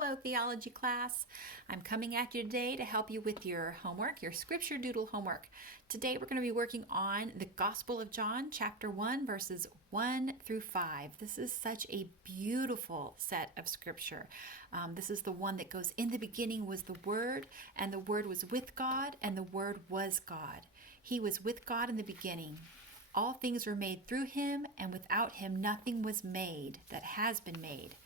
Hello, theology class. I'm coming at you today to help you with your homework, your scripture doodle homework. Today we're going to be working on the Gospel of John, chapter 1, verses 1 through 5. This is such a beautiful set of scripture. This is the one that goes, in the beginning was the Word, and the Word was with God, and the Word was God. He was with God in the beginning. All things were made through him, and without him nothing was made that has been made.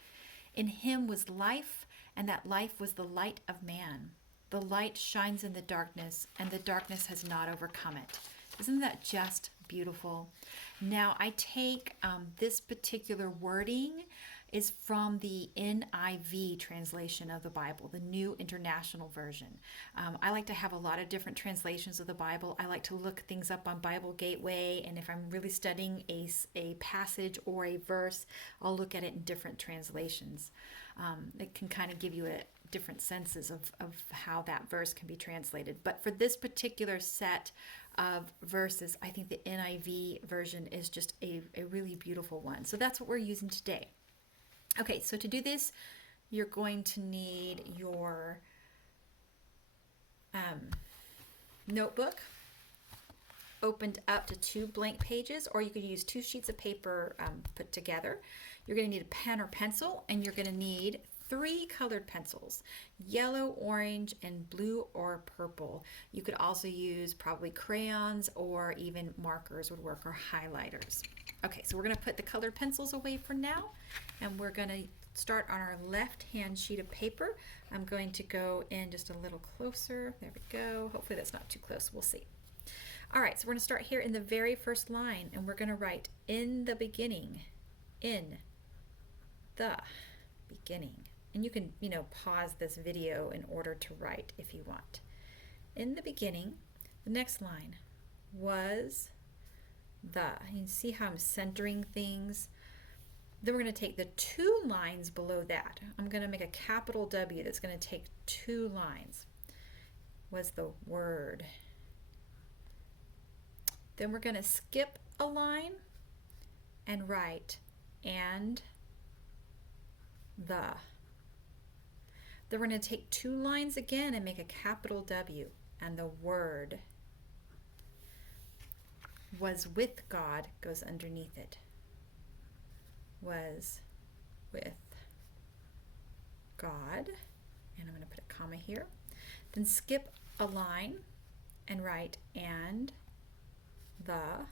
In him was life, and that life was the light of man. The light shines in the darkness, and the darkness has not overcome it. Isn't that just beautiful? Now, I take this particular wording is from the NIV translation of the Bible, the New International Version. I like to have a lot of different translations of the Bible. I like to look things up on Bible Gateway, and if I'm really studying a passage or a verse, I'll look at it in different translations. It can kind of give you different senses of how that verse can be translated. But for this particular set of verses, I think the NIV version is just a really beautiful one. So that's what we're using today. Okay, so to do this, you're going to need your notebook opened up to 2 blank pages, or you could use 2 sheets of paper put together. You're going to need a pen or pencil, and you're going to need 3 colored pencils, yellow, orange, and blue or purple. You could also use probably crayons, or even markers would work, or highlighters. Okay, so we're going to put the colored pencils away for now, and we're going to start on our left-hand sheet of paper. I'm going to go in just a little closer. There we go. Hopefully that's not too close. We'll see. All right, so we're going to start here in the very first line, and we're going to write in the beginning, in the beginning. And you can, pause this video in order to write if you want. In the beginning, the next line was the. You can see how I'm centering things. Then we're going to take the 2 lines below that. I'm going to make a capital W that's going to take 2 lines. Was the Word. Then we're going to skip a line and write and the. Then we're going to take 2 lines again and make a capital W, and the Word was with God goes underneath it. Was with God, and I'm going to put a comma here. Then skip a line and write and the.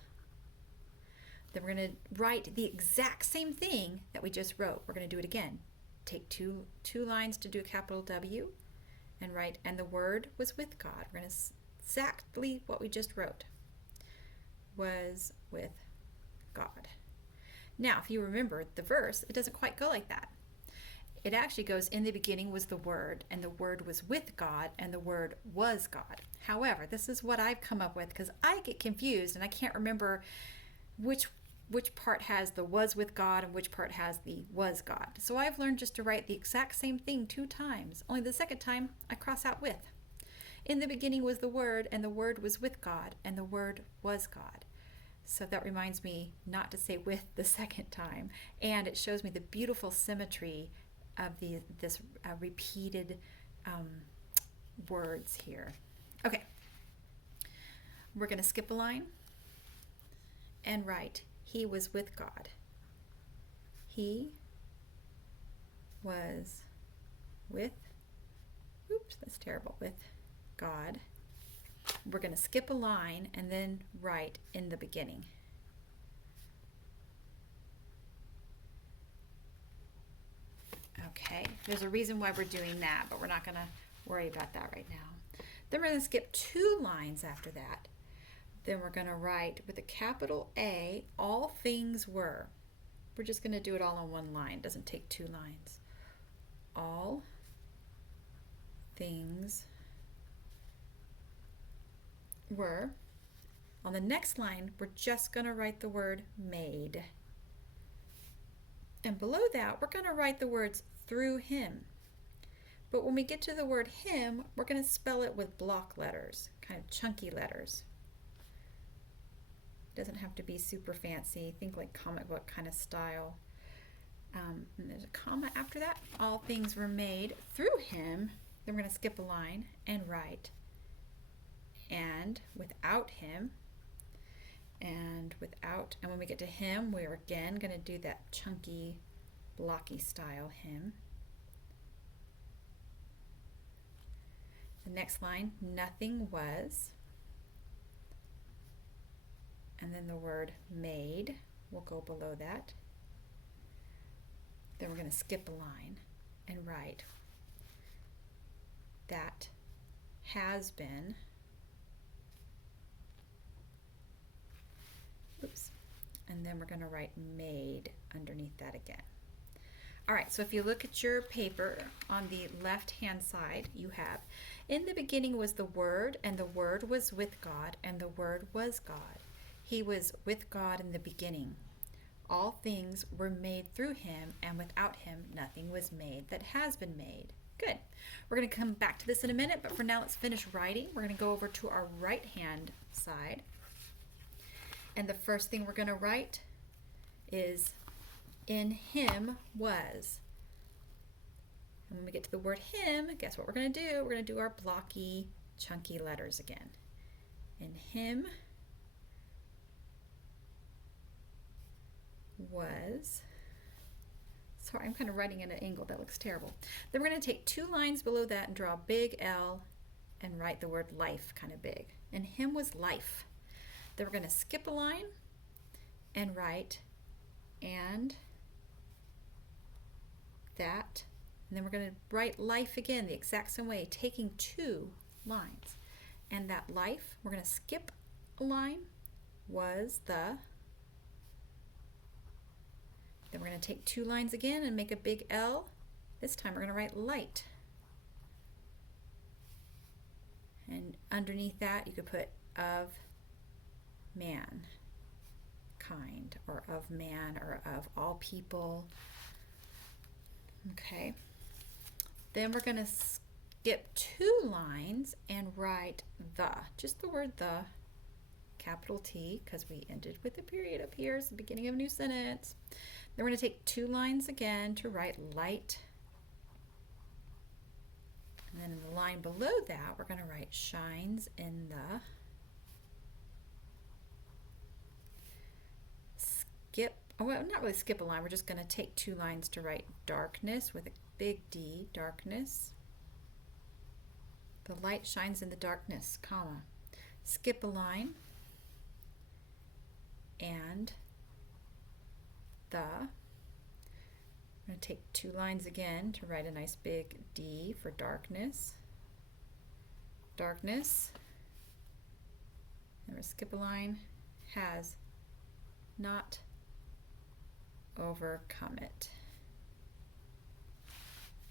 Then we're going to write the exact same thing that we just wrote. We're going to do it again. Take two lines to do a capital W and write, and the Word was with God. We're going to exactly what we just wrote. Was with God. Now, if you remember the verse, it doesn't quite go like that. It actually goes, in the beginning was the Word, and the Word was with God, and the Word was God. However, this is what I've come up with, because I get confused and I can't remember which part has the was with God and which part has the was God. So I've learned just to write the exact same thing 2 times. Only the second time I cross out with. In the beginning was the Word, and the Word was with God, and the Word was God. So that reminds me not to say with the second time. And it shows me the beautiful symmetry of this repeated words here. Okay. We're going to skip a line and write, he was with God. He was with, oops, that's terrible, with God. We're going to skip a line and then write in the beginning. Okay, there's a reason why we're doing that, but we're not going to worry about that right now. Then we're going to skip 2 lines after that. Then we're going to write with a capital A, all things were. We're just going to do it all on 1 line. It doesn't take 2 lines. All things were. On the next line, we're just going to write the word made. And below that, we're going to write the words through him. But when we get to the word him, we're going to spell it with block letters, kind of chunky letters. It doesn't have to be super fancy. Think like comic book kind of style. And there's a comma after that. All things were made through him. Then we're going to skip a line and write, and without him, and without, and when we get to him, we're again going to do that chunky, blocky style him. The next line, nothing was, and then the word made will go below that. Then we're going to skip a line and write, that has been, oops, and then we're going to write made underneath that again. All right, so if you look at your paper on the left-hand side, you have, in the beginning was the Word, and the Word was with God, and the Word was God. He was with God in the beginning. All things were made through him, and without him nothing was made that has been made. Good. We're going to come back to this in a minute, but for now let's finish writing. We're going to go over to our right-hand side. And the first thing we're going to write is, in him was. And when we get to the word him, guess what we're going to do? We're going to do our blocky, chunky letters again. In him was. Sorry, I'm kind of writing at an angle. That looks terrible. Then we're going to take 2 lines below that and draw a big L and write the word life kind of big. In him was life. Then we're going to skip a line and write and that. And then we're going to write life again the exact same way, taking 2 lines. And that life, we're going to skip a line, was the. Then we're going to take 2 lines again and make a big L. This time we're going to write light. And underneath that you could put of man, kind, or of man, or of all people. Okay. Then we're going to skip 2 lines and write the, just the word the, capital T, because we ended with a period up here. It's the beginning of a new sentence. Then we're going to take 2 lines again to write light. And then in the line below that, we're going to write shines in the. Skip, well, not really skip a line. We're just going to take 2 lines to write darkness with a big D, darkness. The light shines in the darkness, comma. Skip a line and the. I'm going to take 2 lines again to write a nice big D for darkness. Darkness. And we're skip a line. Has not overcome it.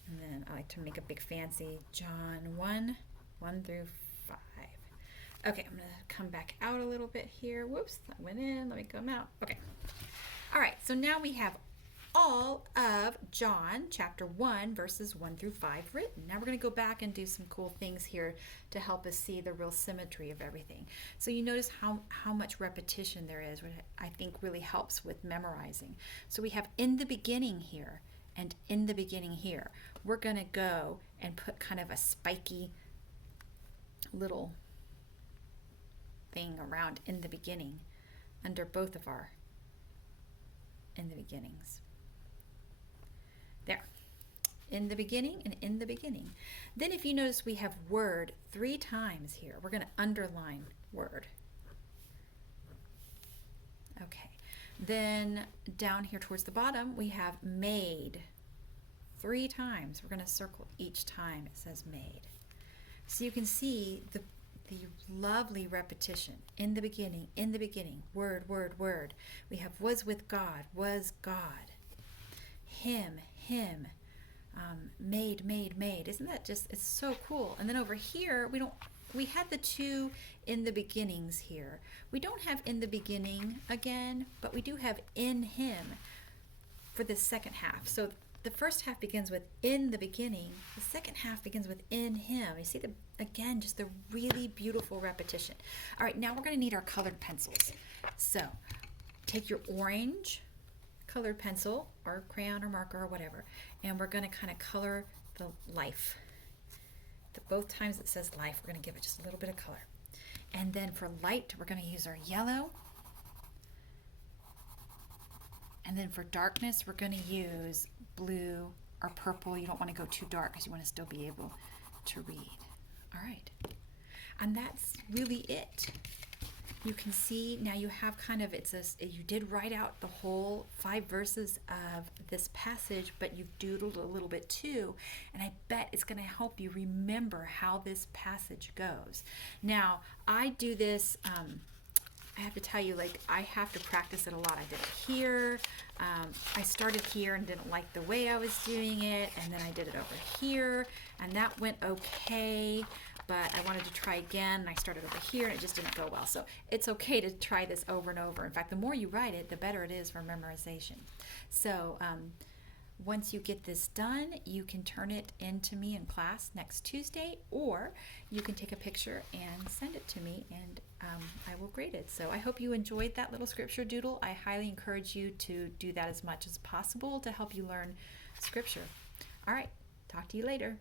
And then I like to make a big fancy John 1, 1 through 5. Okay, I'm going to come back out a little bit here. Whoops, that went in. Let me come out. Okay. All right, so now we have all of John chapter 1 verses 1 through 5 written. Now we're going to go back and do some cool things here to help us see the real symmetry of everything. So you notice how much repetition there is, which I think really helps with memorizing. So we have in the beginning here and in the beginning here. We're going to go and put kind of a spiky little thing around in the beginning under both of our in the beginnings. There. In the beginning and in the beginning. Then if you notice we have word 3 times here. We're going to underline word. Okay. Then down here towards the bottom we have made 3 times. We're going to circle each time it says made. So you can see the lovely repetition. In the beginning, word, word, word. We have was with God, was God. Him, made, made, made. Isn't that just, it's so cool. And then over here, we had the 2 in the beginnings here. We don't have in the beginning again, but we do have in him for the second half. So the first half begins with in the beginning. The second half begins with in him. You see again, just the really beautiful repetition. All right, now we're going to need our colored pencils. So take your orange colored pencil or crayon or marker or whatever, and we're going to kind of color the life. Both times it says life, we're going to give it just a little bit of color. And then for light, we're going to use our yellow. And then for darkness, we're going to use blue or purple. You don't want to go too dark because you want to still be able to read. All right. And that's really it. You can see now you have kind of, you did write out the whole 5 verses of this passage, but you've doodled a little bit too, and I bet it's going to help you remember how this passage goes. Now, I do this, I have to tell you, like, I have to practice it a lot. I did it here. I started here and didn't like the way I was doing it, and then I did it over here, and that went okay. But I wanted to try again, and I started over here, and it just didn't go well. So it's okay to try this over and over. In fact, the more you write it, the better it is for memorization. So once you get this done, you can turn it in to me in class next Tuesday, or you can take a picture and send it to me, and I will grade it. So I hope you enjoyed that little scripture doodle. I highly encourage you to do that as much as possible to help you learn scripture. All right, talk to you later.